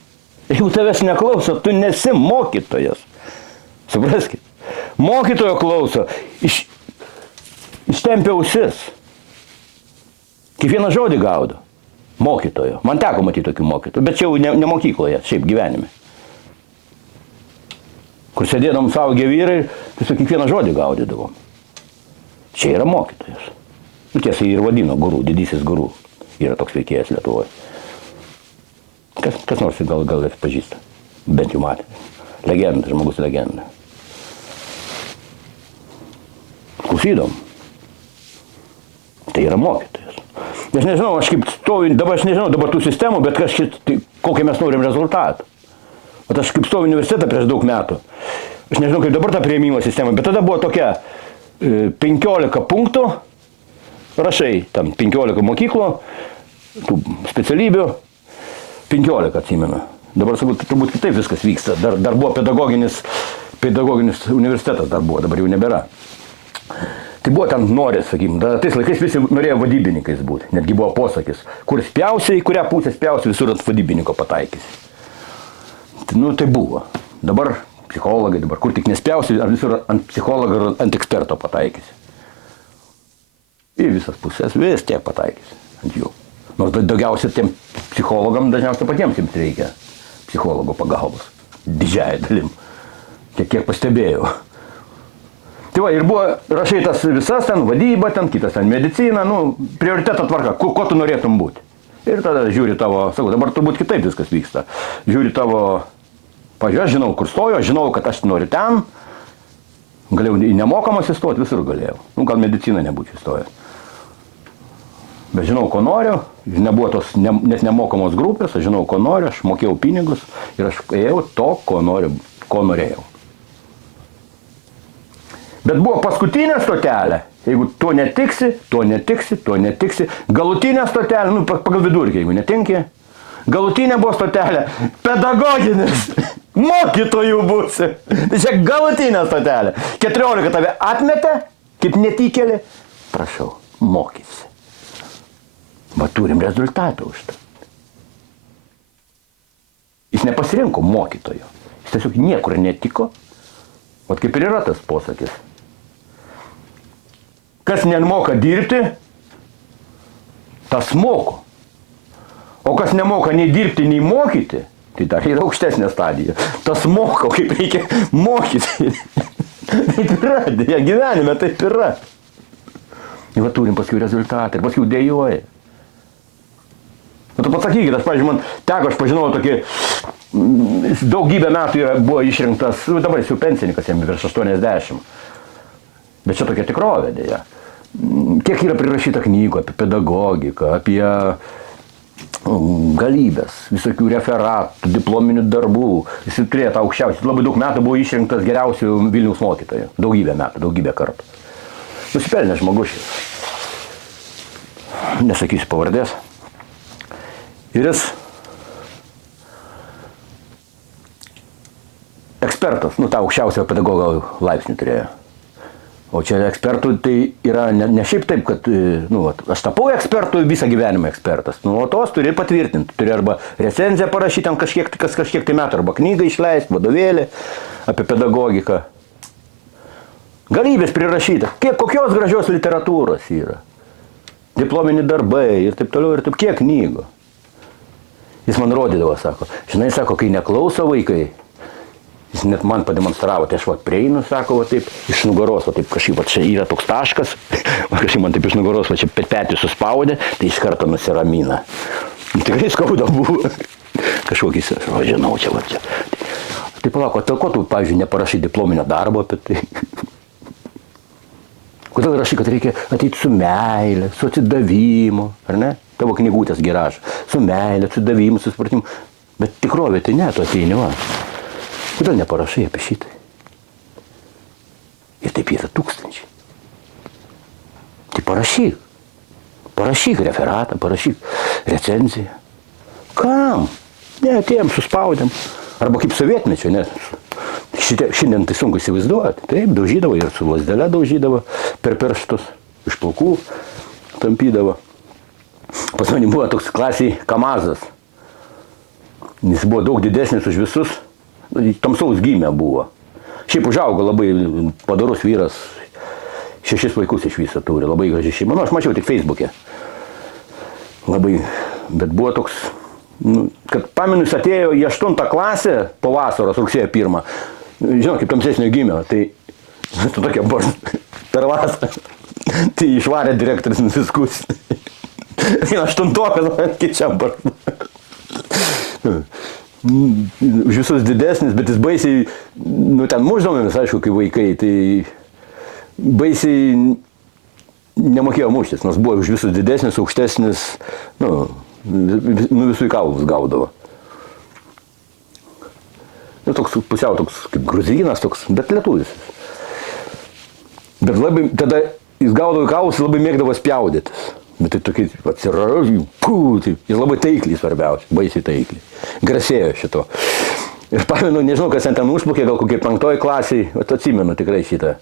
Jeigu tavęs neklauso, tu nesi mokytojas. Supraskit. Mokytojo klauso. Ištempia ausis. Kiekvieną žodį gaudo. Mokytojo. Man teko matyti tokių mokytojų. Bet čia jau ne mokykloje, šiaip gyvenime. Kur sėdėdom saugę vyrai, tiesiog kiekvieną žodį gaudydavom. Čia yra mokytojas. Tiesa, jį ir vadino guru, didysis guru. Yra toks veikėjas Lietuvoje. Kas nors gal pažįsta. Bent jau matė. Legenda, žmogus legenda. Klausydom. Tai yra mokytojas. Aš nežinau, dabar tų sistemų, bet kokią mes norim rezultatą. Bet aš kaip stoviu universitetą prieš daug metų. Aš nežinau, kaip dabar ta priėmimo sistema, bet tada buvo tokia 15 punktų, rašai, tam 15 mokyklų, tų specialybių, 15 atsimenu. Dabar turbūt kitaip viskas vyksta. Dar buvo pedagoginis universitetas, dabar jau nebėra. Tai buvo ten norės, sakykime, tais laikais visi norėjo vadybininkais būti. Netgi buvo posakis, kur spjausiai, į kurią pusę spjausiai, visur ant vadybininko pataikysi. Tai buvo. Dabar psichologai, kur tik nespjausi, ar visur ant psichologo ar ant eksperto pataikysi. Į visas pusės vis tiek pataikysi ant jų. Nors daugiausia tiem psichologam dažniausiai patiems jiems reikia psichologo pagalbos. Didžiąją dalim. Kiek pastebėjau. Tai va, ir buvo rašai tas visas ten, vadyba ten, kitas ten, medicina, prioriteto tvarka, ko tu norėtum būti. Ir tada žiūri tavo, sakau, dabar turbūt kitaip viskas vyksta. Žiūri tavo, pažiūrėjau, aš žinau, kur stoju, aš žinau, kad aš noriu ten. Galėjau į nemokamas įstoti, visur galėjau. Gal mediciną nebūčiau įstojęs. Bet žinau, ko noriu, nebuvo tos net nemokamos grupės, aš žinau, ko noriu, aš mokėjau pinigus ir aš ėjau to, ko norėjau. Bet buvo paskutinė stotelė, jeigu to netiksi, galutinė stotelė, pagal vidurkį, jeigu netinki, galutinė buvo stotelė, pedagoginis, mokytojų būsi. Tai čia galutinė stotelė. 14 tave atmetė, kaip netikėlį, prašau, mokysi. Va turim rezultatą už tai. Jis nepasirinko mokytojo. Jis tiesiog niekur netiko. Vat kaip ir yra tas posakis. Kas nemoka dirbti, tas moko. O kas nemoka nei dirbti, nei mokyti, tai dar yra aukštesnė stadija. Tas moko, kaip reikia mokyti. Taip yra, dėja, gyvenime taip yra. Ir va turim paskui rezultatą ir paskui dėjoja. Tu pasakykit, man teko, aš pažinau tokį, daugybę metų buvo išrinktas, dabar jis jau pensininkas, jam virš 80. Bet čia tokia tikrovė, dėja. Kiek yra prirašyta knygų apie pedagogiką, apie galybės, visokių referatų, diplominių darbų. Jis turėjo tą aukščiausią, labai daug metų buvo išrinktas geriausių Vilniaus mokytojų. Daugybę metų, daugybę kartų. Nusipelnė žmogus šis. Nesakysiu pavardės. Ir jis ekspertas, tą aukščiausią pedagogo laipsnį turėjo. O čia ekspertų tai yra ne šiaip taip, kad, aš tapau ekspertų, visą gyvenimą ekspertas. O tos turi patvirtinti, turi arba recenziją parašyti kažkiek tai metų, arba knygą išleisti, vadovėlį apie pedagogiką. Galybės prirašyta, kokios gražios literatūros yra. Diplominiai darbai ir taip toliau, ir taip kiek knygų. Jis man rodydavo, sako, žinai, sako, kai neklauso vaikai, jis net man pademonstravo, tai aš prieinu, sako, taip, iš nugaros, taip kažkaip, čia yra toks taškas, kažkaip man taip iš nugaros, čia petį suspaudė, tai iš karto nusiramina. Tikrai skauda buvo. Kažkokis, žinau, čia. Tai palauk, o ko tu, pavyzdžiui, neparašai diplominio darbo apie tai? Kodėl rašai, kad reikia ateiti su meile, su atsidavimu, ar ne? Tavo knygutės geražą. Su meile, su davimu, su supratimu. Bet tikrovė tai ne, tu ateini, va. Kodėl neparašai apie šitai? Ir taip yra tūkstančiai. Tai parašyk. Parašyk referatą, parašyk recenziją. Kam? Ne, atėjom, suspaudėm. Arba kaip sovietmečio, ne. Šiandien tai sunku įsivaizduoti. Taip, daužydavo ir su lazdele daužydavo per pirštus, iš plaukų tampydavo. Pas manį buvo toks klasiai Kamazas. Jis buvo daug didesnis už visus. Tamsaus gimė buvo. Šiaip užaugo labai padorus vyras. 6 vaikus iš viso turi. Labai graži šeima. Aš mačiau tik Facebook'e. Labai, bet buvo toks, kad pamenu, jis atėjo į 8 klasę po vasaros, rugsėjo 1. Žinau, kaip tamsesnio gimė. Tai tokia per vasarą. Tai išvarė direktorius nusiskus. 8-okas, kičiam barną. Už visus didesnis, bet jis baisiai, ten muždomėmis, aišku, kai vaikai, tai baisiai nemokėjo muštis, nors buvo už visus didesnis, aukštesnis, visų į kaulus gaudavo. Toks pusiau toks kaip gruzinas, toks, bet lietuvis. Bet labai, tada jis gaudavo į kaulus ir labai mėgdavo spjaudytis. Bet tai tokiai atsiraužiai, ir labai taikliai svarbiausia, baisiai taikliai. Grasėjo šito. Ir pamenu, nežinau, kas ten užplukė, gal kokie 5 klasiai, atsimenu tikrai šitą.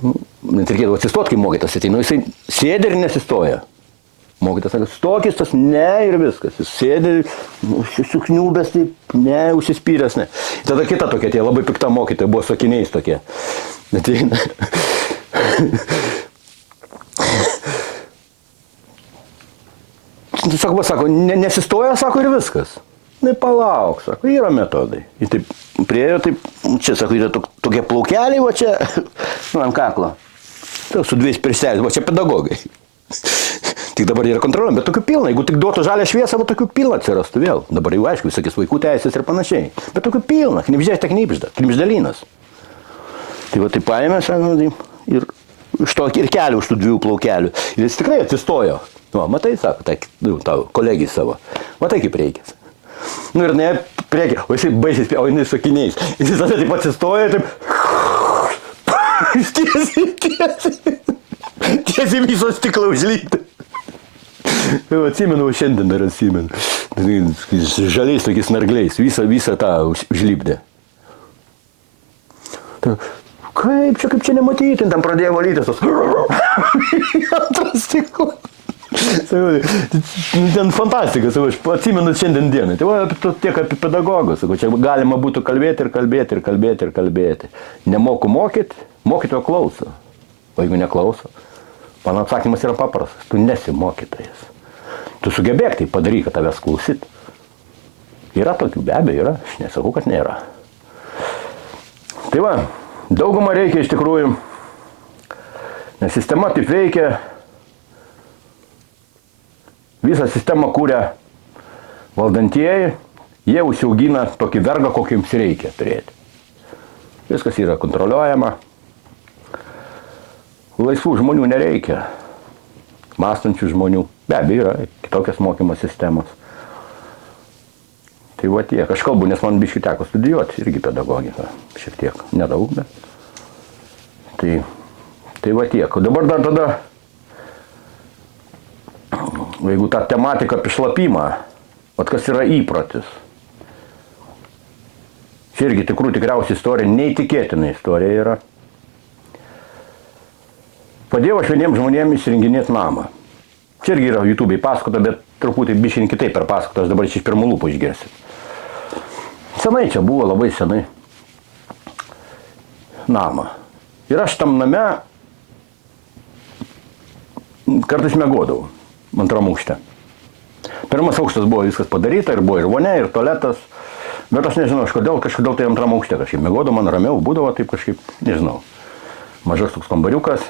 Net reikėdavo atsistoti, kai mokytas ateina, jisai sėdi ir nesistoja. Mokytas sako, stokis tas, ne, ir viskas. Jis sėdi, sukniubęs, taip, ne, užsispyręs, ne. Tada kita tokia, tie labai pikta mokytoja, buvo sakiniais tokie. Ateina. Sako, nesistoja, sako, ir viskas. Palauk, sako, yra metodai. Jis taip priejo, taip, čia, sako, yra tokie plaukeliai, va čia, ant kaklo. Su 2 piršteliais, va čia pedagogai. Tik dabar yra kontroliuojama, bet tokių pilna. Jeigu tik duotų žalią šviesą, va tokių pilna atsirastų vėl. Dabar jau aišku, visakis vaikų teisės ir panašiai. Bet tokių pilna, knibždės te knibžda, knibždalynas. Tai va tai paėmė, sako, ir iš to ir kelių, iš tų 2 plaukelių. Ir jis tikrai atsistojo. Nu, matai, sako, tau kolegijai savo. Matai, kaip reikia. Nu ir ne priekį, o jisai baisiai, o jinai sakiniais. Jis tada taip atsistoja, taip... Tiesiai viso stiklą užlygti. Atsimenu, šiandien dar atsimenu. Žaliais tokiais nargliais, visą tą užlipdė. Kaip čia nematyti, ten pradėjo valytis tos. Antras stiklas. Ten fantastika, aš atsimenu šiandien dienai. Tai va, tiek apie pedagogus, čia galima būtų kalbėti. Nemoku mokyti, mokytojo klauso. O jeigu neklauso, mano atsakymas yra paprastas, tu nesi mokytojas. Tu sugebėk tai padaryk, kad tavęs klausyt. Yra tokių, be abejo, yra, aš nesakau, kad nėra. Tai va, daugumą reikia iš tikrųjų, nes sistema taip veikia, visą sistemą kūrė valdantieji, jie užsiaugina tokį vergą, kokį jums reikia turėti. Viskas yra kontroliuojama. Laisvų žmonių nereikia, mąstančių žmonių. Be abejo, yra kitokios mokymo sistemos. Tai va tiek. Aš kalbu, nes man biškį teko studijuoti irgi pedagogiką. Šiek tiek. Nedaug, bet. Tai va tiek. O dabar dar tada, jeigu tą tematiką apie šlapimą, kas yra įprotis. Čia irgi tikriausiai istorija, neįtikėtina istorija yra. Padėjau aš vieniems žmonėms įsirenginėti namą. Čia irgi yra YouTube'ai pasakota, bet truputį biškį kitaip per pasakotą, aš dabar iš pirmų lūpų išgirsiu. Senai čia buvo, labai senai. Namą. Ir aš tam name kartais miegodavau, antram aukšte. Pirmas aukštas buvo viskas padaryta, ir buvo ir vonia, ir tualetas. Bet aš nežinau, kažkodėl tai antram aukšte kažkaip miegodavau, man ramiau būdavo taip kažkaip, nežinau. Mažas toks kambariukas.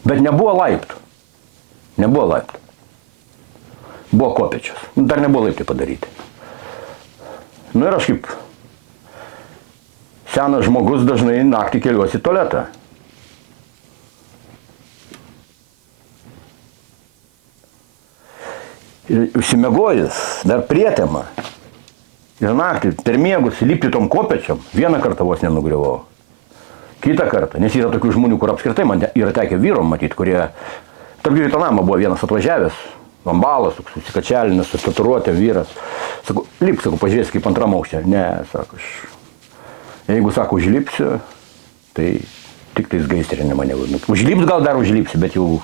Bet nebuvo laiptų. Buvo kopėčios. Dar nebuvo laiptai padaryti. Nu ir aš kaip senas žmogus dažnai naktį keliuosi į tualetą. Ir užsimiegojus, dar prietema. Ir naktį per miegus lipti tom kopėčiom, vieną kartą vos nenugriuvau. Kitą kartą, nes yra tokių žmonių, kur apskritai man yra tekę vyrom matyti, kurie, tarp jų į tą namą buvo vienas atvažiavęs, ambalas, susikačelinis, su tatuiruotėm vyras. Sakau, lip, pažiūrėsi kaip antram aukšte. Ne, sako, jeigu, sako, užlipsiu, tai tik tais gaisrinė mane. Užlips gal dar užlipsiu, bet jau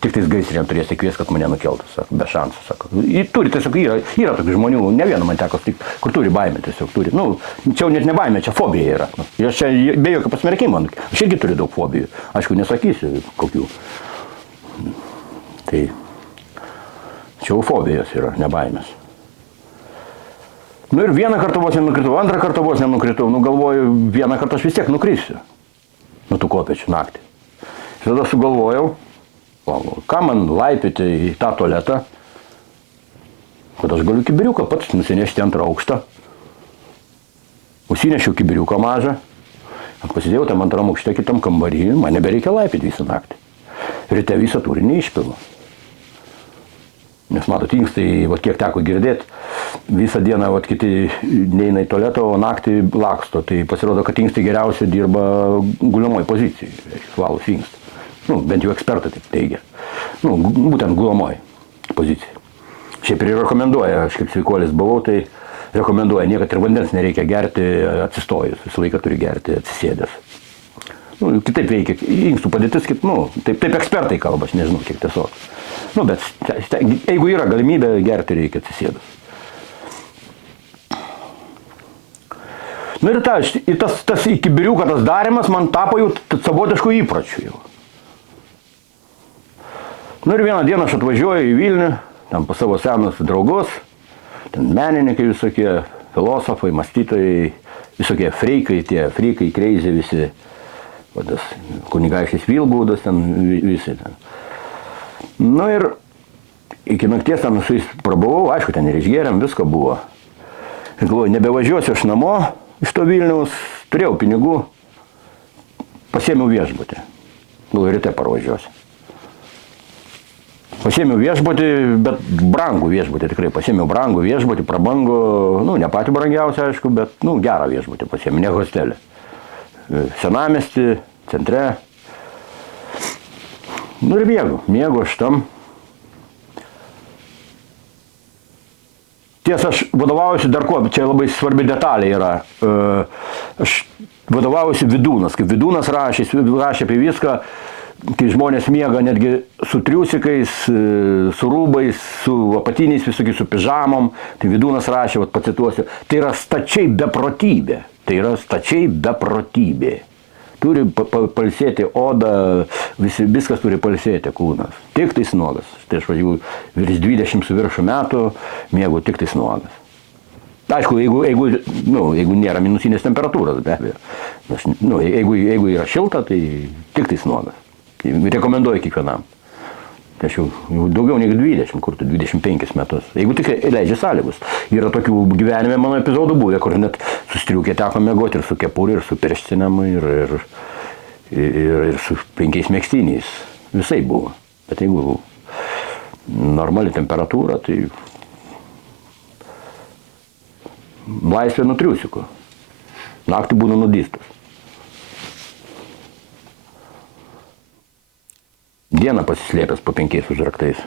tik tais gaisrinė turėsi kvies, kad mane nukeltų, sako, be šansų, sako. Turi tiesiog, yra tokių žmonių, ne vieną man teko, kur turi baimę, tiesiog turi. Nu, čia jau net ne baimė, čia fobija yra. Aš čia be jokio pasmerkimo, aš irgi turiu daug fobijų. Aišku, nesakysiu kokių. Tai čia jau fobijos yra, ne baimės. Nu ir vieną kartą vos nenukritau, antrą kartą vos nenukritau, nu galvoju, vieną kartą aš vis tiek nukrisiu. Nuo tų kopėčių naktį. Ir tada sugalvojau, ką man laipyti į tą tualetą, kad aš galiu kibiriuką pats nusinešti antrą aukštą. Užsinešiau kibiriuką mažą, pasidėjau tam antram aukšte kitam kambarį, man nebereikia laipyti visą naktį. Ryte visą turinį išpilu. Nes matot, inkstai, kiek teko girdėti, visą dieną kiti neina į tualetą, o naktį laksto. Tai pasirodo, kad inkstai geriausiai dirba guliamoj pozicijai, valus inkstai. Nu, bent jau ekspertai taip teigia. Nu, būtent guliamoj pozicijai. Šiaip ir rekomenduoja, aš kaip sveikuolis buvau, tai rekomenduoja, niekad ir vandens nereikia gerti atsistojus, visą laiką turi gerti atsisėdęs. Nu, kitaip veikia, inkstų padėtis, taip ekspertai kalba, aš nežinau, kiek tiesiog. Nu, bet jeigu yra galimybė gerti, reikia atsisėdus. Nu ir tas kibiriuko tas darimas man tapo jau savotiškų įpročių jau. Nu ir vieną dieną aš atvažiuoju į Vilnių, ten pas savo senus draugus, ten menininkai visokie, filosofai, mąstytojai, visokie freikai, crazy visi, kunigaikštis Vilgaudas, ten visi ten. Nu ir iki nakties ten su jais prabuvau, aišku, ten ir išgėrėm, visko buvo. Ir galvoju, nebevažiuosiu aš namo iš to Vilniaus, turėjau pinigų, pasiėmiau viešbutį. Ryte parvažiuosiu. Pasiėmiau viešbutį, bet brangų viešbutį tikrai. Pasiėmiau brangų viešbutį, prabangų, ne patį brangiausią, aišku, bet, gerą viešbutį pasiėmiau, ne hostelį. Senamiestį, centre. Ir mėgau aš tam. Tiesa, aš vadovaujuosi dar ko, čia labai svarbi detalė yra. Aš vadovaujuosi Vidūnas, kaip Vidūnas rašė apie viską, kai žmonės miega netgi su triusikais, su rūbais, su apatiniais visokiais, su pižamom, tai Vidūnas rašė, pacituosiu, tai yra stačiai beprotybė. Tai yra stačiai beprotybė. Turi palsėti oda, viskas turi palsėti kūnas. Tik tais nuogas. Tai aš važiuoju virš 20 su viršų metų, mėgau tik tais nuogas. Aišku, jeigu nėra minusinės temperatūros, be abejo. Jeigu yra šilta, tai tik tais nuogas. Rekomenduoju kiekvienam. Aš jau daugiau negu 20, kur tu 25 metus. Jeigu tik leidžia sąlygus. Yra tokių gyvenime mano epizodų buvę, kur net su striukė teko mėgoti ir su kepurė, ir su pirštinėm, ir su 5 megztiniais. Visai buvo. Bet jeigu normali temperatūra, tai laisvė nuo triusikų. Naktį būna nudystas. Dieną pasislėpęs po 5 užraktais.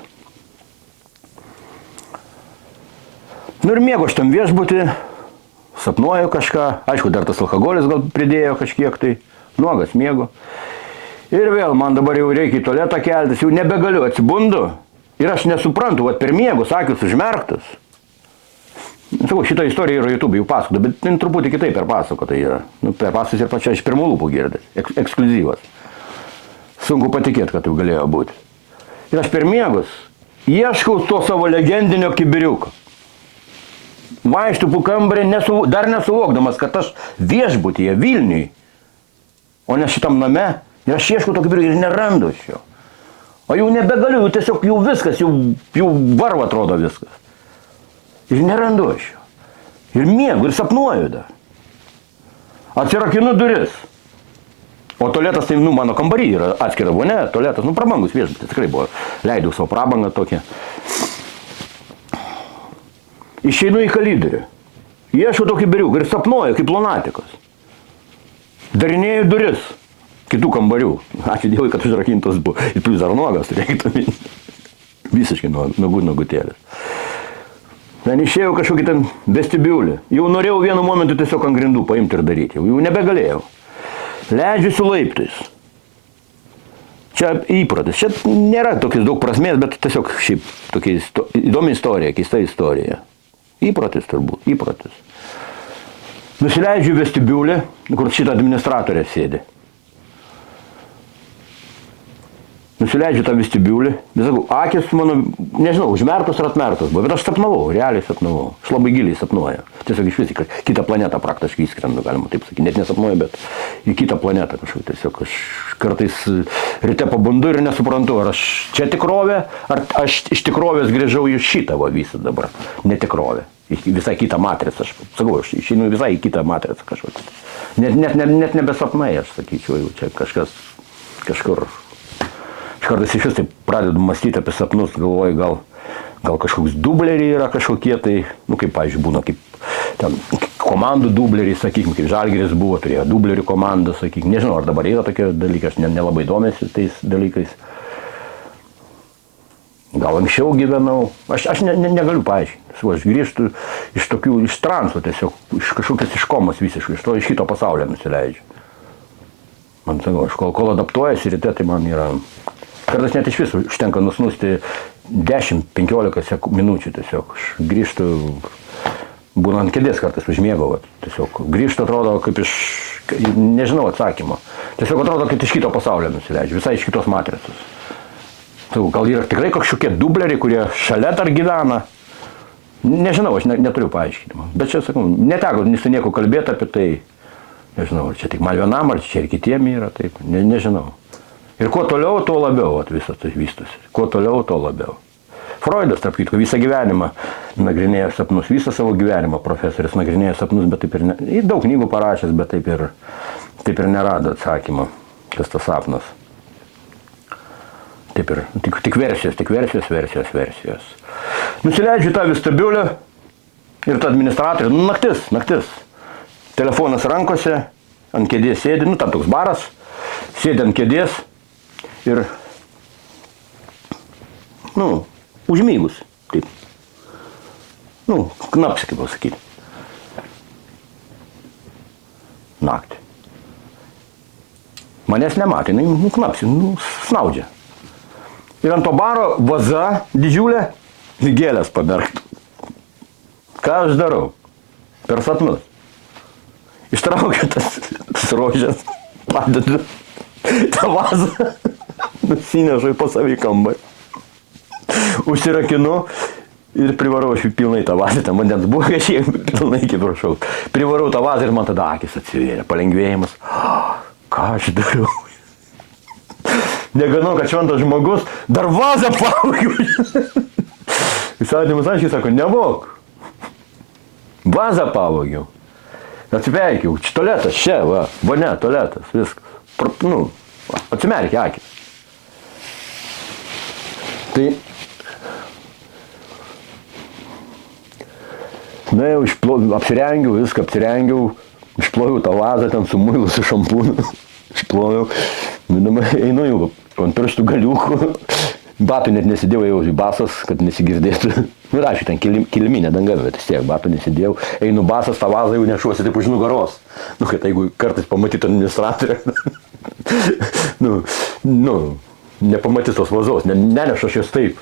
Ir mėgau aš tam viešbutį, sapnuoju kažką, aišku, dar tas alkoholis gal pridėjo kažkiek tai, nuogas mėgau. Ir vėl man dabar jau reikia į tualetą keltis, jau nebegaliu, atsibundu. Ir aš nesuprantu, per miegus, akius užmerktas. Sakau, šitą istoriją yra YouTube jau pasakota, bet truputį kitaip perpasakota yra. Perpasakota ir pačia iš pirmų lūpų girdės, ekskliuzyvas. Sunku patikėti, kad tai galėjo būti. Ir aš per miegus ieškau to savo legendinio kibiriuko. Vaikštų po kambarį, dar nesuvokdamas, kad aš viešbutyje Vilniui, o ne šitam name, ir aš ieškau to kibiriuko ir nerandu iš jo. O jau nebegaliu, tiesiog jau viskas, jau varva atrodo viskas. Ir nerandu aš jo. Ir miegu, ir sapnuoju dar. Atsirakinu duris. O tualetas, tai, mano kambarį yra atskira vonia, tualetas, prabangus viešbutis, tikrai buvo. Leidau savo prabangą tokią. Išeinu į kalidorių. Ieškau tokį biriuką ir sapnuoju, kaip lunatikas. Darinėju duris kitų kambarių. Ačiū Dievui, kad užrakintos buvo. Ir plius dar nuogas, reiktų. Visiškai nugutėlės. Ten išėjau kažkokį ten vestibiulį. Jau norėjau vienu momentu tiesiog ant grindų paimti ir daryti. Jau nebegalėjau. Leidžiuosi laiptais. Čia įprotis. Čia nėra tokios daug prasmės, bet tiesiog šiaip tokia įdomi istorija, keista istorija. Įprotis turbūt, įprotis. Nusileidžiu vestibiulį, kur šitą administratorė sėdi. Nusileidžiu tą vestibiulį, bet sakau, akis mano, nežinau, užmertos ar atmertos buvo, bet aš sapnavau, realiai sapnavau. Aš labai giliai sapnuoju. Tiesiog iš vis kitą planetą praktiškai įskrendu, galima taip sakyti. Net nesapnuoju, bet į kitą planetą kažkaip. Tiesiog aš kartais ryte pabundu ir nesuprantu, ar aš čia tikrovė, ar aš iš tikrovės grįžau į šitą visą dabar. Netikrovė. Visai kitą matricą. Aš sakau, aš išeinu visai į kitą matricą kažkokį. Net nebesapnai, aš sakyčiau, jau čia kažkur. Aš kartais iš vis taip pradedu mąstyti apie sapnus, galvoju, gal kažkoks dubleriai yra kažkokie, tai, kaip, pavyzdžiui, būna kaip ten komandų dubleriai, sakykime, kaip Žalgiris buvo, turėjo dublerių komandą, sakykime, nežinau, ar dabar yra tokie dalykai, aš nelabai domėsiu tais dalykais. Gal anksčiau gyvenau, aš negaliu paaiškinti, aš grįžtu iš transo tiesiog, iš kažkokios iš komos visiškai, iš kito pasaulio nusileidžiu. Man sakau, aš kol adaptuojasi ryte, tai man yra... Kartais net iš viso užtenka nusnusti 10-15 minučių tiesiog. Aš grįžtu, būna ant kėdės kartais užmiegau, tiesiog grįžtu atrodo kaip iš, nežinau atsakymo. Tiesiog atrodo, kad iš kito pasaulio nusileidžiu, visai iš kitos matricos. Gal yra tikrai kažkokie dubleriai, kurie šalia dar gyvena. Nežinau, aš neturiu paaiškinimo. Bet čia, sakau, neteko su nieko kalbėti apie tai. Nežinau, ar čia tik man vienam, ar čia ir kitiem yra, taip, nežinau. Ir kuo toliau, tuo labiau visą tai vystosi. Kuo toliau, tuo labiau. Freudas, tarp kitko, visą gyvenimą nagrinėjo sapnus, visą savo gyvenimą profesorius nagrinėjo sapnus, bet taip ir daug knygų parašęs, bet taip ir nerado atsakymo, kas tas sapnas. Taip ir, tik versijos. Nusileidžiu tą vestibiulę ir ta administratorė, naktis. Telefonas rankose, ant kėdės sėdi, tam toks baras, sėdi ant kėdės ir, užmygus, taip. Knapsi, kaip pasakyti. Naktį. Manęs nematė, knapsi, snaudžia. Ir ant to baro vaza didžiulė, gėlės pamerktų. Ką aš darau? Per sapnus. Ištraukiu tas rožės, padedu tą vazą, nusinešu į pas savį kambarį. Užsirakinu ir privarau aš pilnai tą vazą, ten vandens buvo kažkiek pilnai iki viršaus. Privarau tą vazą ir man tada akis atsivėrė, palengvėjimas. Ką aš darau? Neganau, kad šventas žmogus dar vazą pavogiau. Įsakymas aiškiai sako, nevok. Vazą pavogiau. Atsipeikiau, čia tualetas, čia, va, vonia, tualetas, viskas. Atsimerkia akis. Tai, apsirengiau, viską apsirengiau, išploviau tą vazą ten su muilu, su šampūnu, išploviau, einu jau ant pirštų galiukų, batų net nesidėjau jau į basas, kad nesigirdėtų. Aišku, ten kiliminė danga, bet vis tiek batų nesidėjau, einu basas, tą vazą jau nešuosi taip už nugaros, kad jeigu kartais pamatytų administratorę, nepamatys tos vazos, nenešu aš jos taip.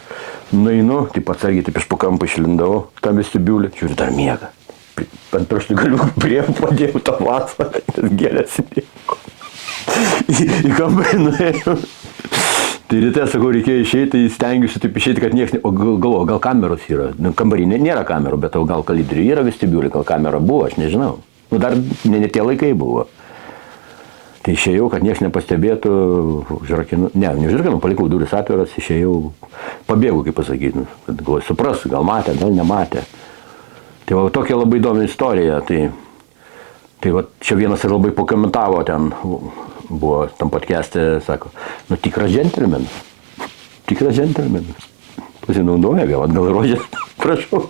Nueinu, taip atsargiai, taip iš po kampą išlindau, tam vestibiulį, žiūriu, dar miega. Ant pirštų galiukų priėjau, padėjau tą vazą, tas gėlės įdėjau. Į kambarį nuėjau. Tai ryte, sakau, reikėjo išeiti, stengiuosi taip išeiti, kad niekas, o galvoju, gal kameros yra. Kambarį nėra kamerų, bet gal kalidrių yra vestibiulį, gal kamera buvo, aš nežinau. Dar ne tie laikai buvo. Tai išėjau, kad niekas nepastebėtų, neužrakinu, palikau duris atviras, išėjau, pabėgau, kaip pasakyti, kad galvoju, supras, gal matė, gal nematė. Tai va, tokia labai įdomi istorija, tai va, čia vienas ir labai pakomentavo ten, buvo tam podcast'e, sako, tikras džentelmenas, pasinaudoja, gal rožės, prašau,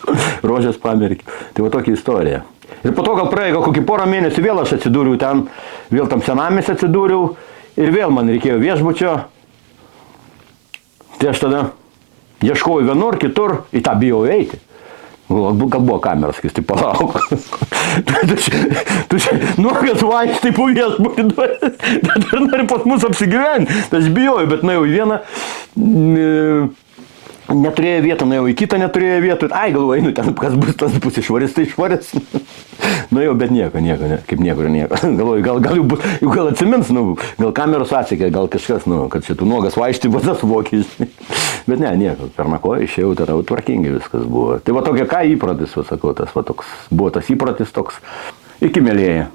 rožės pamerkiu. Tai va tokia istorija. Ir po to gal praėjo kokį porą mėnesių vėl aš atsidūriau ten, vėl tam senamiesty atsidūriau ir vėl man reikėjo viešbučio. Tai aš tada ieškojau vienur, kitur, į tą bijau eiti. Gal buvo kameras, kai tai palauk. Tu čia nuogas vaikštai po viešbutį, bet dar nori pas mus apsigyventi. Tai aš bijojau, bet nuėjau į vieną, neturėjo vietą, nuėjau į kitą, neturėjo vietų. Ai, galvoju, einu ten, kas bus, tas bus išvarės, tai išvarės. Nuėjau, bet nieko, kaip niekur nieko. Galvoju, gal atsimins, gal kameros atsekė, gal kažkas, kad šitų nuogas vaikštai, vadas vokis. Bet ne, nieko, per nakoją išėjau, tada tvarkingai viskas buvo. Tai va tokia ką įpratis, sakau, tas va toks, buvo tas įpratis toks, iki mėlėja.